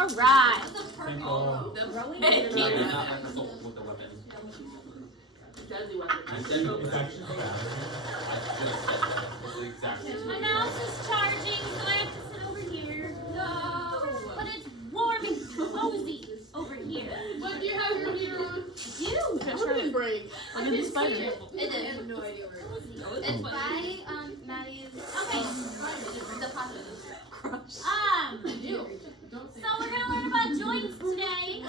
All right. The purple. The No, pink. you're not like assault with the weapon. Deadly weapon. I said no. I just said that. It's the exact same. My mouse is charging, so I have to sit over here. No. But it's warm and cozy over here. What do you have your heater on? You. How did it break? Look at the spider. I have no idea where it is. It's By Maddie's Okay. the positive. So we're gonna learn about joints today.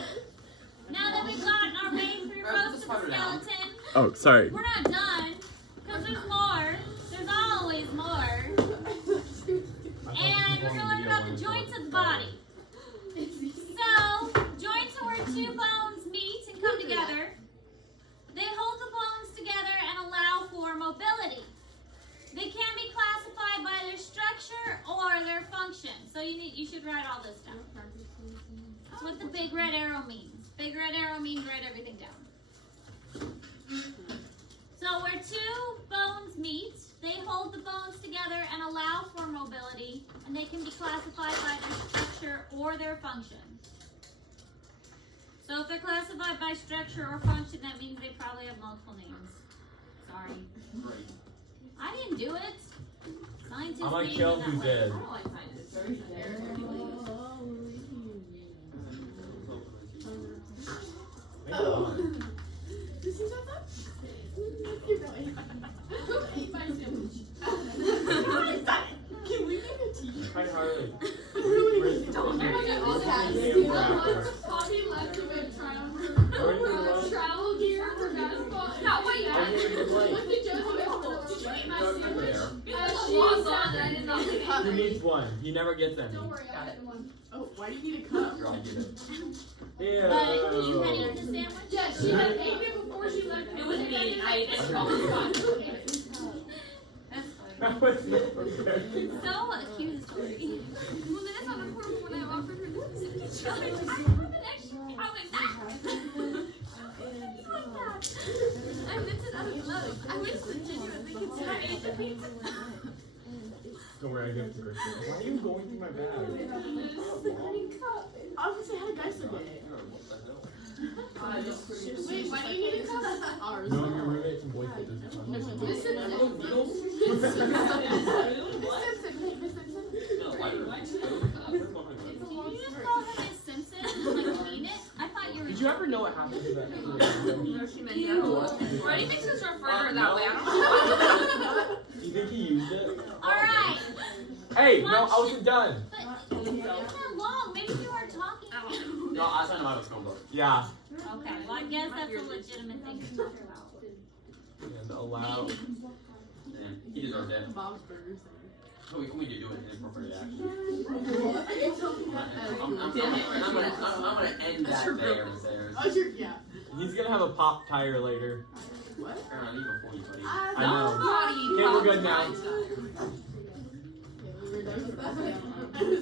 Now that we've gotten our main three rows of the skeleton, Oh, sorry. we're not done because there's more. There's always more. And we're gonna learn about the joints of the body. So joints are where two bones meet and come together. They hold the bones together and allow for mobility. They can be classified by their structure or their function. So you should write all this down. That's what the big red arrow means. Big red arrow means write everything down. So where two bones meet, they hold the bones together and allow for mobility, and they can be classified by their structure or their function. So if they're classified by structure or function, that means they probably have multiple names. Sorry. Great. I didn't do it. Scientists I'm like named Kel it who that way. did. I don't like scientists. This is not that. Who ate my sandwich? Can we make a tea? Hi, Harley. Poppy left to make Where did you go? travel gear for basketball. No, wait, Where did you play? With the judge, did you eat my sandwich? She was said on, that I did not she- eat it. Who needs one? He never gets any. Don't worry, I had one. Oh, why do you need a cup? You're all good. But you had eaten the sandwich? Yeah, she had ate it before she left. It was me. I ate it. So accusatory. Well, then it's not important when I offered her this. I went back. I meant it out of love. I was genuinely considered I ate the pizza. Don't worry, I get the Christian. Why are you going through my bag? Obviously, how did guys look at it? Wait, why do you need a cup? Ours. No, your roommates and boyfriend doesn't. Miss Simpson. No, why did I Did you just call her Miss Simpson? Like mean it? I thought you were. Did you ever know what happened to that? No, she meant no. Freddie makes us refer to her that way. I don't know. Do you think he used it? Alright. Hey, no, I wasn't done. But it's not long. Maybe you weren't talking. No, I signed my Scumbo. Yeah. Okay, well I guess that's a legitimate thing to talk about. And allow. And he deserved it. Bob's Burgers. We do it in inappropriate action. I'm gonna end that there. Oh, yeah. He's gonna have a pop tire later. What? Aaron, I leave before you, buddy. I know. Okay, we're good now.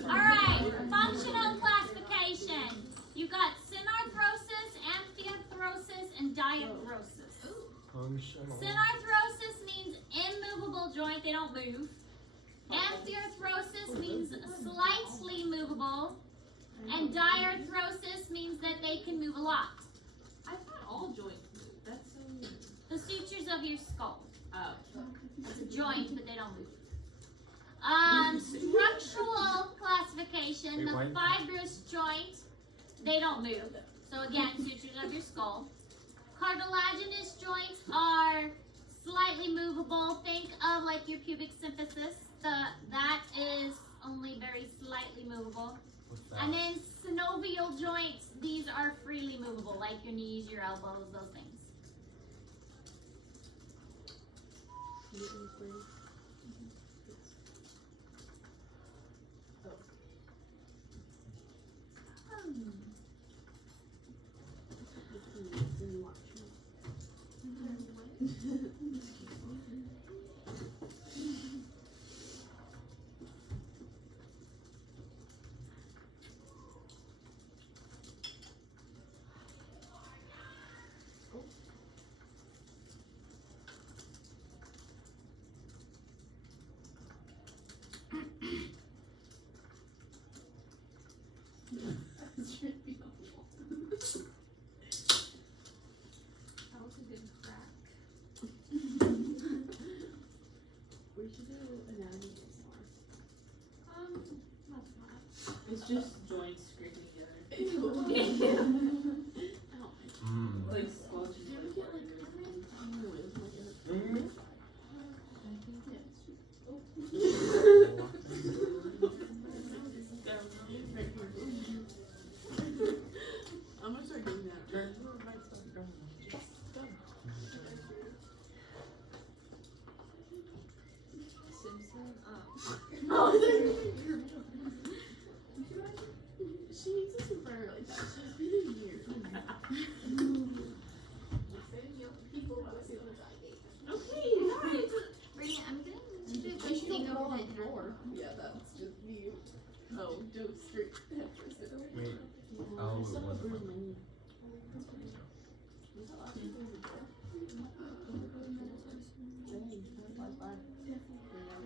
Alright, functional classification. You've got synarthrosis, amphiarthrosis, and diarthrosis. Functional. Synarthrosis means immovable joint, they don't move. Amphiarthrosis means slightly movable. And diarthrosis means that they can move a lot. I thought all joints move. That's so weird. The sutures of your skull. Oh. It's a joint, but they don't move. Structural classification, the fibrous joint, they don't move. So again, sutures of your skull. Cartilaginous joints are slightly movable. Think of like your pubic symphysis. That is only very slightly movable. And then synovial joints, these are freely movable, like your knees, your elbows, those things. Just joints scraping together. Like squelching. I'm gonna start doing that. Simpson. Oh, she needs to super like that. She's been in here. Okay, guys. Brittany, I'm gonna need you to put your thing over the door. Yeah, that's just me. Oh, don't straight head first. Wait. Oh, it was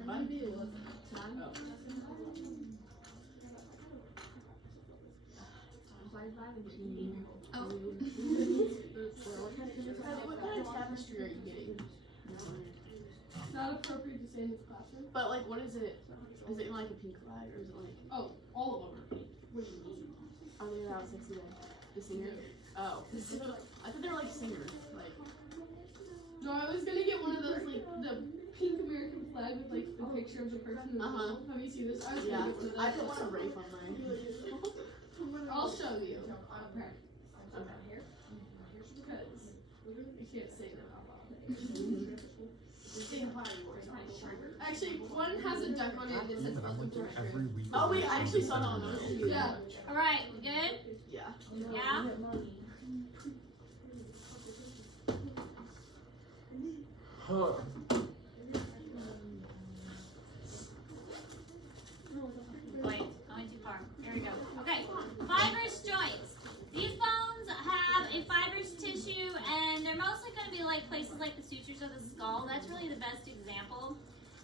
Maybe it wasn't. Oh. Oh. What kind of tapestry are you getting? Not appropriate to say in this classroom. But like, what is it? Is it like a pink flag or is it like? Oh, all of them are pink. What do you mean? Are they around sexy then? The singer? Oh, I thought they were like singers. Like, No, I was gonna get one of those like the pink American flag with like the picture of the person in the middle. Have you seen this? I was yeah, gonna get one of those. I put one of Rafe on mine. I'll show you. Okay. Okay. Because I can't say that out loud. Actually, one has a duck on it and it says welcome to my crib. every week. Oh wait, I actually saw that on those. Yeah. Alright, we good? Yeah. Yeah? Huh. Wait, going too far. Here we go. Okay, fibrous joints. These bones have a fibrous tissue, and they're mostly going to be like places like the sutures of the skull. That's really the best example.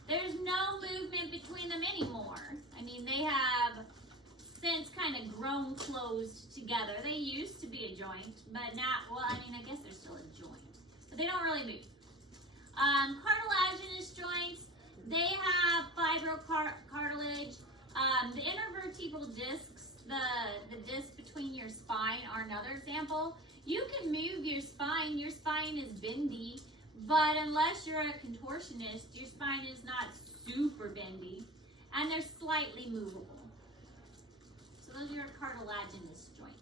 There's no movement between them anymore. I mean, they have since kind of grown closed together. They used to be a joint, but now, well, I mean, I guess they're still a joint, but they don't really move. Cartilaginous joints, they have fibrocartilage. The intervertebral discs, the disc between your spine are another example. You can move your spine is bendy, but unless you're a contortionist, your spine is not super bendy, and they're slightly movable. So those are your cartilaginous joints.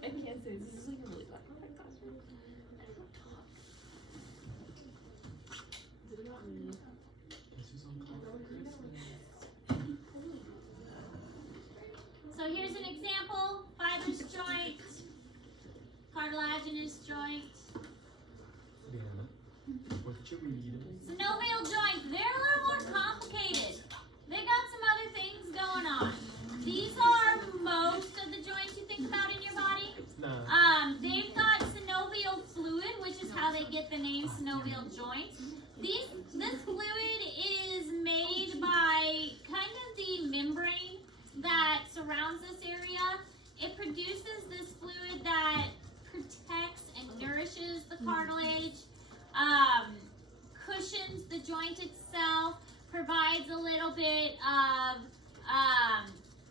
I can't say this is like a really bad classroom. Is it about me? This is on call for Christmas. So here's an example: fibrous joint, cartilaginous joint, Diana, what you read? synovial joint. They're a little more complicated. They got some other things going on. These are most of the joints you think about in your body. Nah. They've got synovial fluid, which is how they get the name synovial joint. This fluid is made by kind of the membrane that surrounds this area. It produces this fluid that protects and nourishes the cartilage, cushions the joint itself, provides a little bit of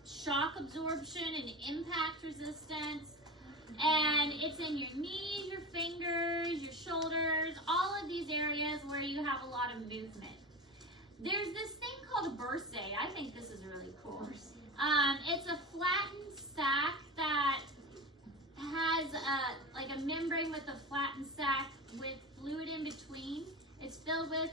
shock absorption and impact resistance. And it's in your knees, your fingers, your shoulders, all of these areas where you have a lot of movement. There's this thing called a bursae. I think this is really cool. It's a flattened sac that has a membrane with a flattened sac with fluid in between. It's filled with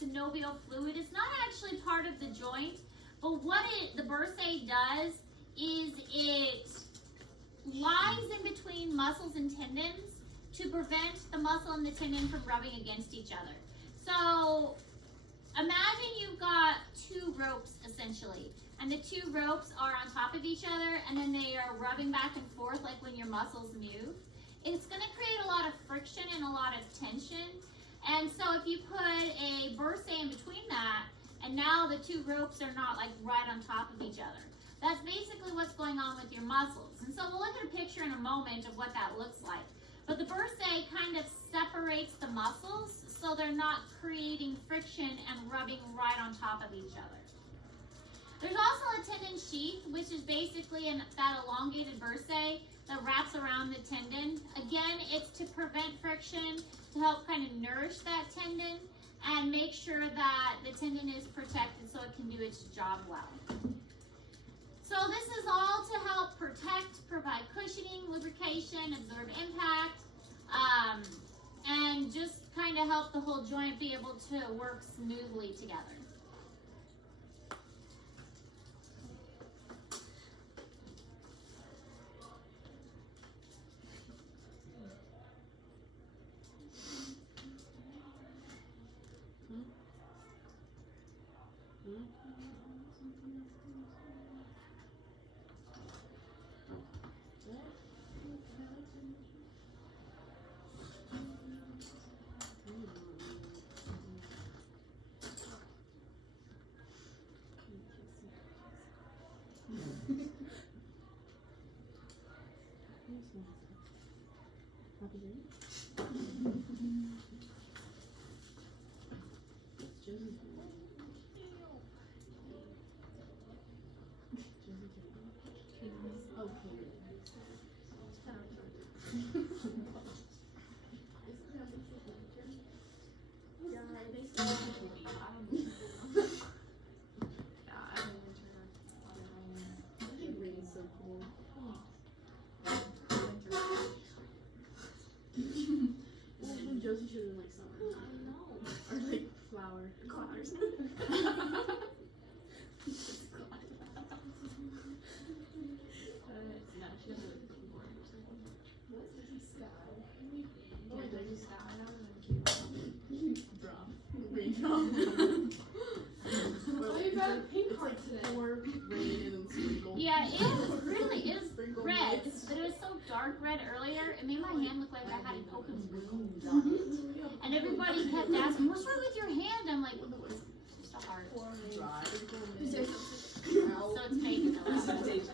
synovial fluid. It's not actually part of the joint, but what the bursa does is it lies in between muscles and tendons to prevent the muscle and the tendon from rubbing against each other. So imagine you've got two ropes essentially, and the two ropes are on top of each other, and then they are rubbing back and forth like when your muscles move. It's going to create a lot of friction and a lot of tension. And so if you put a bursa in between that, and now the two ropes are not like right on top of each other, that's basically what's going on with your muscles. And so we'll look at a picture in a moment of what that looks like. But the bursa kind of separates the muscles so they're not creating friction and rubbing right on top of each other. There's also a tendon sheath, which is basically that elongated bursa that wraps around the tendon. Again, it's to prevent friction, to help kind of nourish that tendon and make sure that the tendon is protected so it can do its job well. So this is all to help protect, provide cushioning, lubrication, absorb impact, and just kind of help the whole joint be able to work smoothly together. Josie should have like summer. I know. Or like flowers. No, she doesn't like keyboard or something. What is a sky? Oh, there's a sky. That would have been cute. Drop. Raindrop. Oh, you got a pink card It's today. like pour, rain, and then sprinkle. Yeah, it really is Sprinkle red, mix. but it was so dark red earlier, it made my hand look like I had open wounds on it. And everybody kept asking, what's wrong with your hand? I'm like, just a heart. Dry. So it's fake vanilla.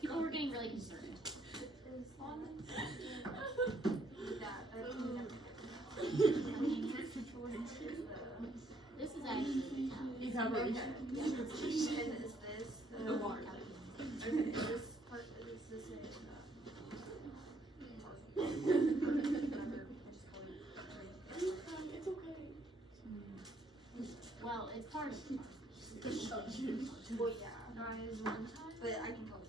People were getting really concerned. This is actually You have a And is this the water. Okay, is this part, is this a, It's okay. well, it's part of the well, yeah, but I can call it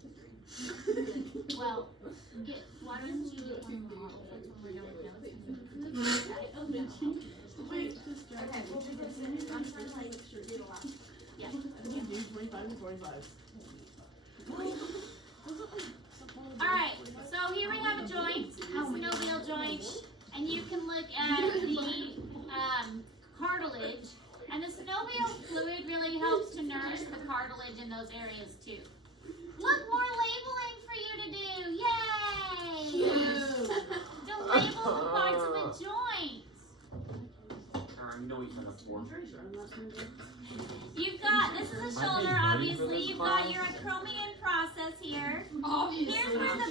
3. Well, why don't you get one more since we're done with notes? Wait, just drag Okay, we'll do this in, I'm trying to like, do the last. Yeah. We can do 25 and 45. Alright, so here we have a joint, a synovial joint, and you can look at the cartilage. And the synovial fluid really helps to nourish the cartilage in those areas too. Look, more labeling for you to do! Yay! To label the parts of a joint. You know what you said before. I'm pretty sure I'm not gonna do. You've got, this is a shoulder, obviously. You've got your acromion process here. Obviously. Here's where the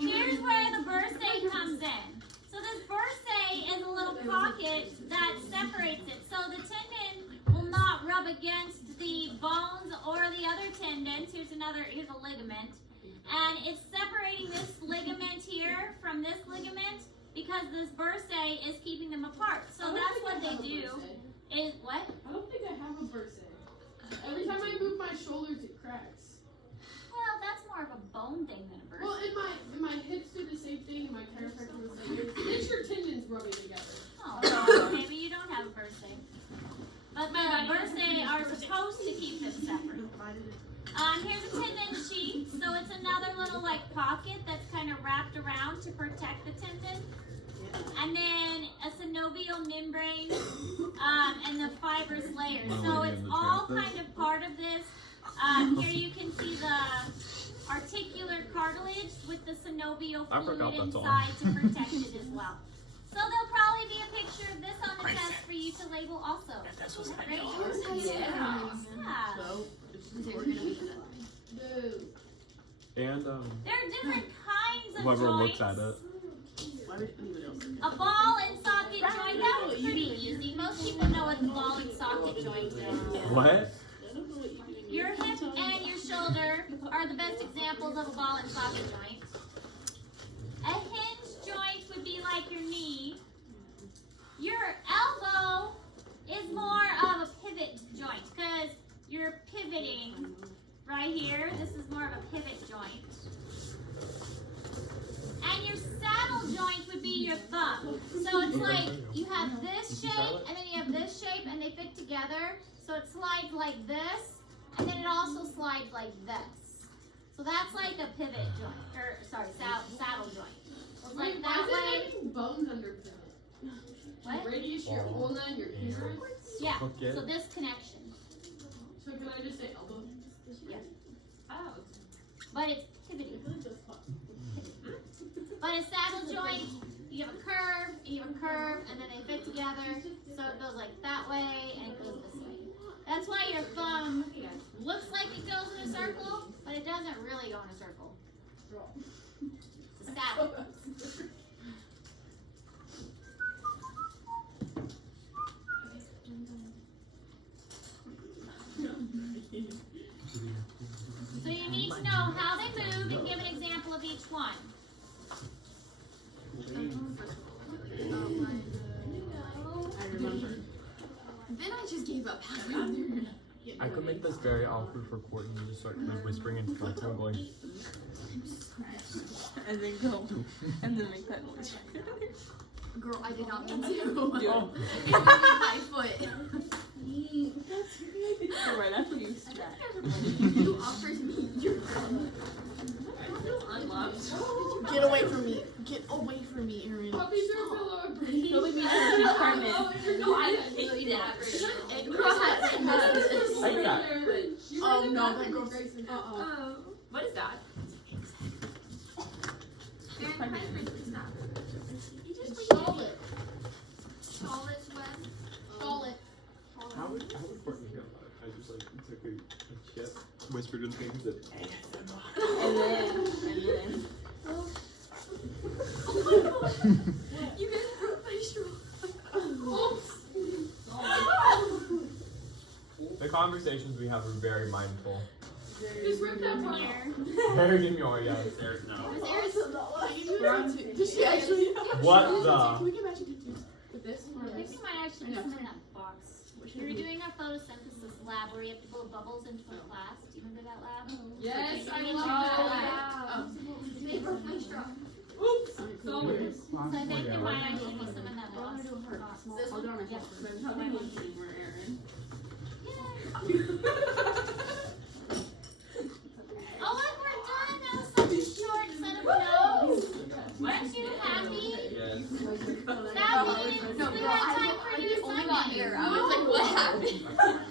Here's where the bursa comes in. So this bursa is a little pocket that separates it. So the tendon will not rub against the bones or the other tendons. Here's a ligament. And it's separating this ligament here from this ligament because this bursa is keeping them apart. So that's what they do. Is what? I don't think I have a bursa. Every time I move my shoulders, it cracks. Well, that's more of a bone thing than a bursa. Well, in my hips do the same thing, and my chiropractor was like, it's your tendons rubbing together. Oh, maybe you don't have a bursa. But the bursa are supposed to keep them separate. Here's a tendon sheath. So it's another little like pocket that's kind of wrapped around to protect the tendon. And then a synovial membrane, and the fibrous layers. So it's all kind of part of this. Here you can see the articular cartilage with the synovial fluid inside to protect it as well. So there'll probably be a picture of this on the test for you to label also. Ready? Yeah. Yeah. So, it's important to be that. Boo. And There are different kinds of whoever joints. looks at it. Why would anyone else look A ball and socket joint, that was pretty easy. Most people know what the ball and socket joint is. What? I don't know what you mean. Your hip and your shoulder are the best examples of a ball and socket joint. A hinge joint would be like your knee. Your elbow is more of a pivot joint because you're pivoting right here. This is more of a pivot joint. And your saddle joint would be your thumb. So it's like you have this shape and then you have this shape and they fit together. So it slides like this and then it also slides like this. So that's like a pivot joint, or sorry, saddle joint. It's like Wait, that why way. is it having bones under pivot? What? Radius, your ulna, and your humerus. Yeah. Okay. So this connection, So can I just say elbow? Oh. but it's pivoting. But a saddle joint, you have a curve, and you have a curve, and then they fit together. So it goes like that way, and it goes this way. That's why your thumb looks like it goes in a circle, but it doesn't really go in a circle. It's a saddle. So you need to know how they move and give an example of each one. I remember. Then I just gave up halfway. I could make this very awkward for Courtney, just like whispering into my phone going, And then go. And then make that noise. Girl, I did not mean to. My foot. Right after you scratch. You offered me your phone. Unloved. Get away from me. Get away from me, Erin. Puppies are below a breed. Nobody needs to be pregnant. No, I hate that. And girl has this. I got Oh no, that girl's Oh. What is that? Charlotte. Charlotte's Web. Charlotte. How would Courtney feel about it? I just like took a chip, whispered in things and said, And then. You guys broke my straw. the conversations we have are very mindful. Just rip that part off. Here. Very demure, yes. There's no. Does she actually? What the? Can we get magic tattoos? With this? I think you might actually put some in that box. We were doing our photosynthesis lab where you have to blow bubbles into a class. Do you remember that lab? Yes, I Oh, love that. Oh. They broke my straw. Oops. So I think there might actually be some in that I want box. to do her. Box. I'll do it on myself. Then tell me one thing where Erin. Oh look, we're done. That was such a short set of notes. Weren't you happy? Yes. That we didn't we had time for you to sign it. I was like, what happened?